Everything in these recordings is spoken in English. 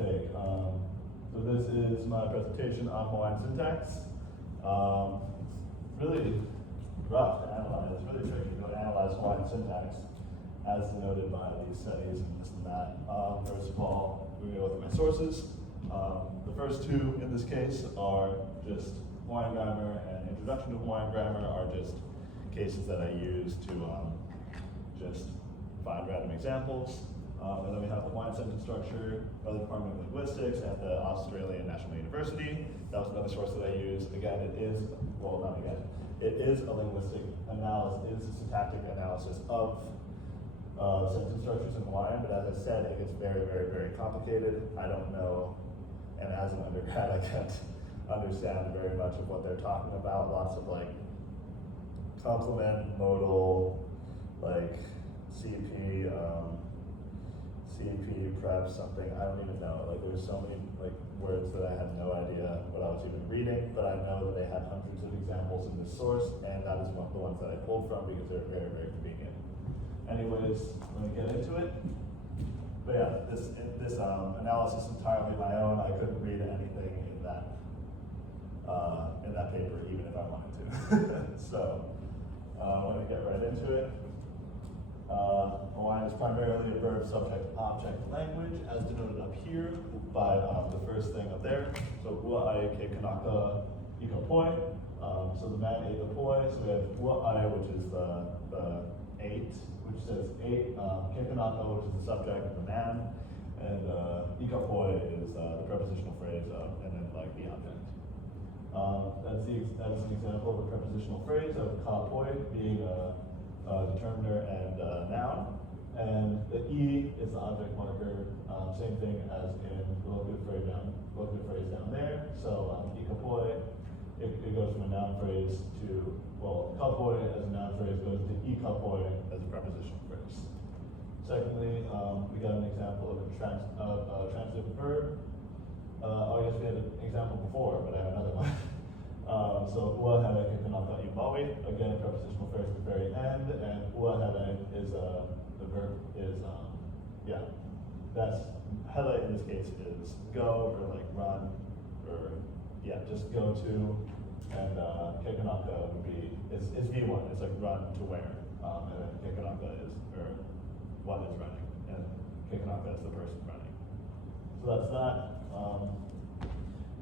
take. So this is my presentation on Hawaiian syntax. Really rough to analyze. It's really tricky to analyze Hawaiian syntax as denoted by these studies and this and that. First of all, we go with my sources. The first two in this case are just Hawaiian grammar, and introduction to Hawaiian grammar are just cases that I use to just find random examples. And then we have the Hawaiian sentence structure by the Department of Linguistics at the Australian National University. That was another source that I used. Again, it is, well, not again, it is a linguistic analysis, it is a syntactic analysis of sentence structures in Hawaiian, but as I said, it gets very, very, very complicated. I don't know, and as an undergrad, I can't understand very much of what they're talking about. Lots of like complement, modal, like CP, prep, something, I don't even know. Like there's so many like words that I had no idea what I was even reading, but I know that they had hundreds of examples in this source, and that is one of the ones that I pulled from because they're very, very convenient. Anyways, let me get into it. But yeah, this analysis is entirely my own. I couldn't read anything in that paper, even if I wanted to. So let me get right into it. Hawaiian is primarily a verb, subject, object language, as denoted up here by the first thing up there. So ua ai ke kanaka ika poi. So the man ate the poi. So we have ua ai, which is the ate, which says ate. Ke kanaka, which is the subject of the man, and ika poi is the prepositional phrase and then like the object. That's an example of a prepositional phrase of ka poi being a determiner and noun, and the e is the object marker. Same thing as in the locative phrase down there. So ikapoi, it goes from a noun phrase to, well, kapoi as a noun phrase goes to ikapoi as a prepositional phrase. Secondly, we got an example of a transitive verb. I guess we had an example before, but I have another one. So ua hele ke kanaka I maui, again prepositional phrase at the very end, and ua hele is the verb is that's hele in this case is go or like run or just go to, and ke kanaka would be is V1, it's like run to where, and then ke kanaka is or what is running, and ke kanaka is the person running. So that's that.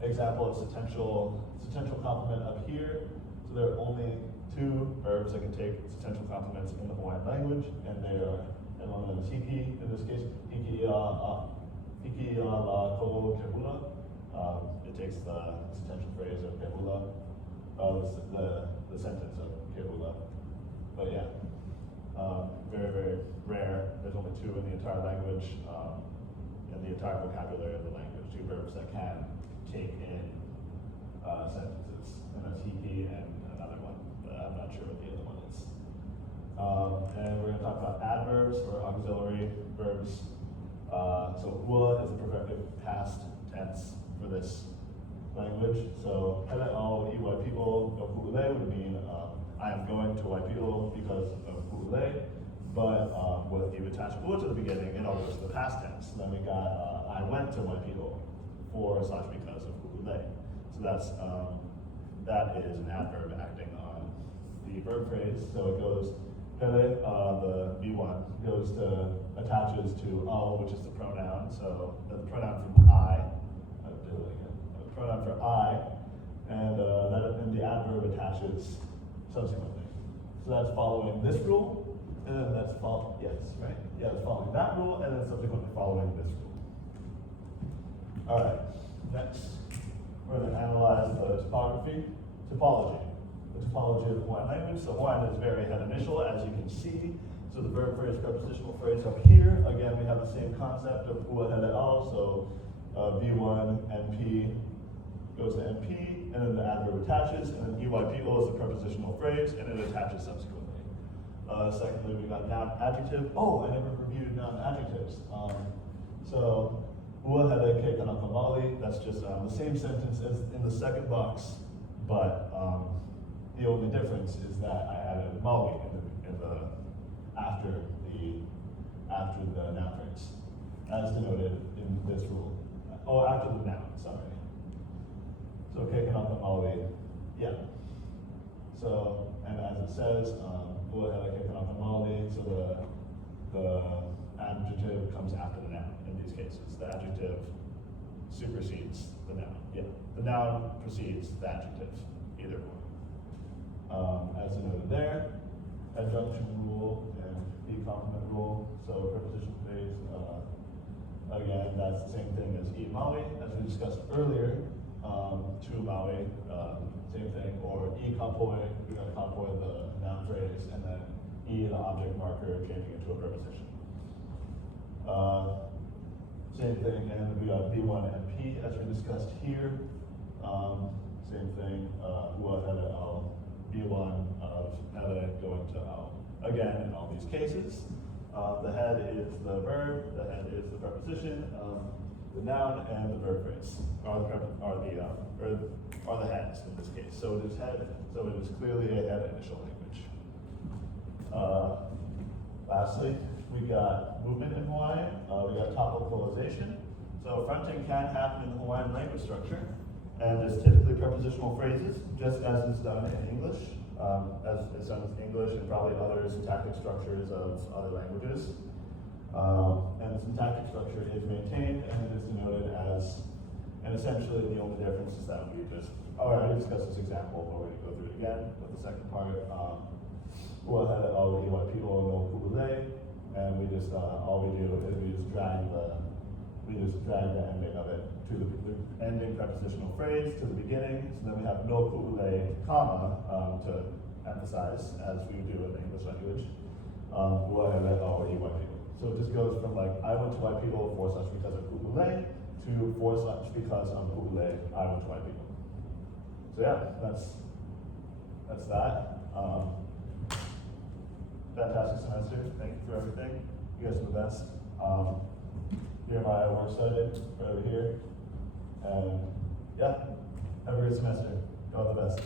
Example of potential complement up here. So there are only two verbs that can take potential complements in the Hawaiian language, and they are, and one of them is hiki, in this case, hiki la ko kehula. It takes the potential phrase of kehula, the sentence of kehula. But yeah, very, very rare. There's only two in the entire language, in the entire vocabulary of the language, two verbs that can take in sentences, and that's hiki and another one, but I'm not sure what the other one is. And we're going to talk about adverbs or auxiliary verbs. So ua is the perfective past tense for this language. So hele au I Waipi'o no pu'ule would mean I am going to Waipi'o because of pu'ule, but with you attach ua to the beginning, it all goes to the past tense. So then we got I went to Waipi'o for/because of pu'ule. So that is an adverb acting on the verb phrase. So it goes, hele, the V1 attaches to au, which is the pronoun. So the pronoun from I, I'll do it again. The pronoun for I, and then the adverb attaches subsequently. So that's following this rule, and then that's following, yes, right? Yeah, it's following that rule, and then subsequently following this rule. All right, next. We're going to analyze the topology of the Hawaiian language. So Hawaiian is very head initial, as you can see. So the verb phrase, prepositional phrase up here, again, we have the same concept of ua hele au. So V1, NP goes to NP, and then the adverb attaches, and then EYPO is the prepositional phrase, and it attaches subsequently. Secondly, we got noun adjective. Oh, I never reviewed noun adjectives. So ua hele ke kanaka maoli, that's just the same sentence as in the second box, but the only difference is that I added maoli after the noun phrase, as denoted in this rule. oh, after the noun, sorry. So kekanaka maui, yeah. So, and as it says, uahele kekanaka maui, so the adjective comes after the noun in these cases. The adjective supersedes the noun, yeah. The noun precedes the adjective, either one. As denoted there, adjunction rule and the complement rule. So preposition phrase, again, that's the same thing as e maui, as we discussed earlier. Tu maui, same thing, or e kapoi, we got kapoi, the noun phrase, and then e, the object marker, changing into a preposition. Same thing, and we got B1 and P, as we discussed here. Same thing, ua hele al, B1 of hele going to al. Again, in all these cases, the head is the verb, the head is the preposition, the noun, and the verb phrase are the heads in this case. So it is head, so it is clearly a head initial language. Lastly, we got movement in Hawaiian. We got topicalization. So fronting can happen in the Hawaiian language structure, and it's typically prepositional phrases, just as is done in English, as it's done in English and probably other syntactic structures of other languages. And the syntactic structure is maintained, and it is denoted as, and essentially the only difference is that we just, I already discussed this example, but we're going to go through it again with the second part. Ua hele au iwa pio no pu'ulei. And we just, all we do is we just drag the ending of it to the ending prepositional phrase to the beginning. So then we have no pu'ulei, comma, to emphasize, as we do in the English language. Ua hele au iwa pio. So it just goes from like, I went to Waipio for such because of pu'ulei, to for such because of pu'ulei, I went to Waipio. So yeah, that's that. Fantastic semester. Thank you for everything. You guys are the best. Here are my works cited right over here. And yeah, have a great semester. Y'all the best.